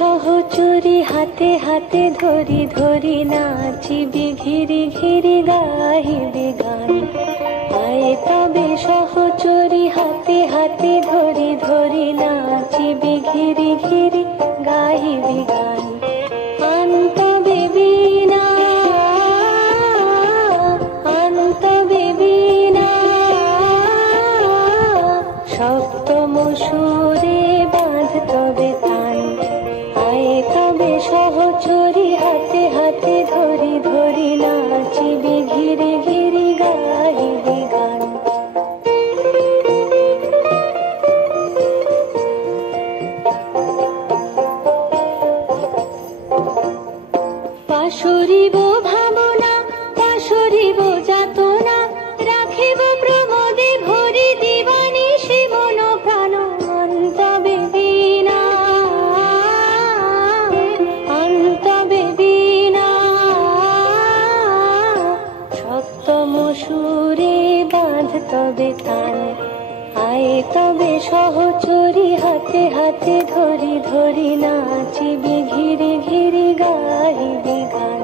সহচরী হাতে হাতে ধরি ধরি নাচিবি ঘিরি ঘিরি গাহিবি গান। আয় তবে সহচরী হাতে হাতে ধরি ধরি নাচিবি ঘিরি ঘিরি গাহিবি গান। আনতবে বীণা আনতবে বীণা সপ্তম সুরে বাঁধ তবে তান। আয় তবে সহচরী হাতে হাতে ধরি ধরি নাচিবি ঘিরি ঘিরি গাহিবি গান। পাশরিব ভাবনা পাশরিব যাতনা রাখিব প্রমোদে ভরি দিবানিশি মন প্রাণ। অন্তবে বীণা অন্তবে বীণা সপ্তম সুরে বাঁধ তবে তান। আয় তবে সহচরী হাতে হাতে ধরি ধরি নাচিবি ঘিরি ঘিরি গাহিবি গান।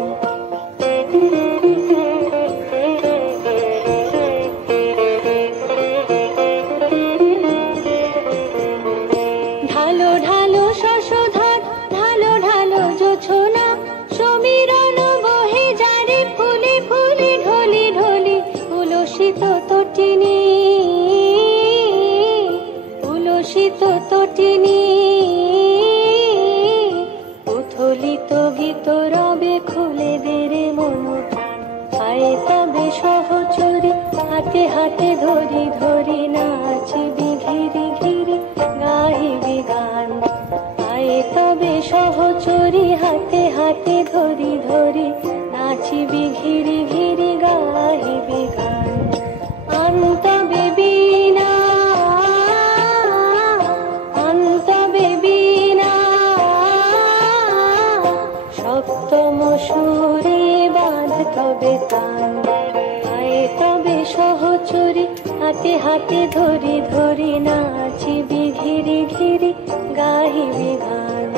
ঢালো ঢালো শশধর ঢালো ঢালো জোছনা সমীরণ বহে যারে ফুলে ফুলে ঢলি ঢলি। উলসিত তটিনী উলসিত তটিনী উথলিত গীত রবে খুলে দেরে মন প্রাণ। আয় তবে সহচরী হাতে হাতে ধরি ধরি নাচিবি ঘিরি ঘিরি গাহিবি গান। আয় তবে সহচরী হাতে হাতে ধরি ধরি নাচিবি ঘিরি ঘিরি গাহিবি গান। আনতবে বীণা আনতবে বীণা সপ্তম সুরে বাঁধ তবে তান। আয় তবে সহচরী হাতে হাতে ধরি ধরি নাচিবি ঘিরি ঘিরি গাহিবি গান।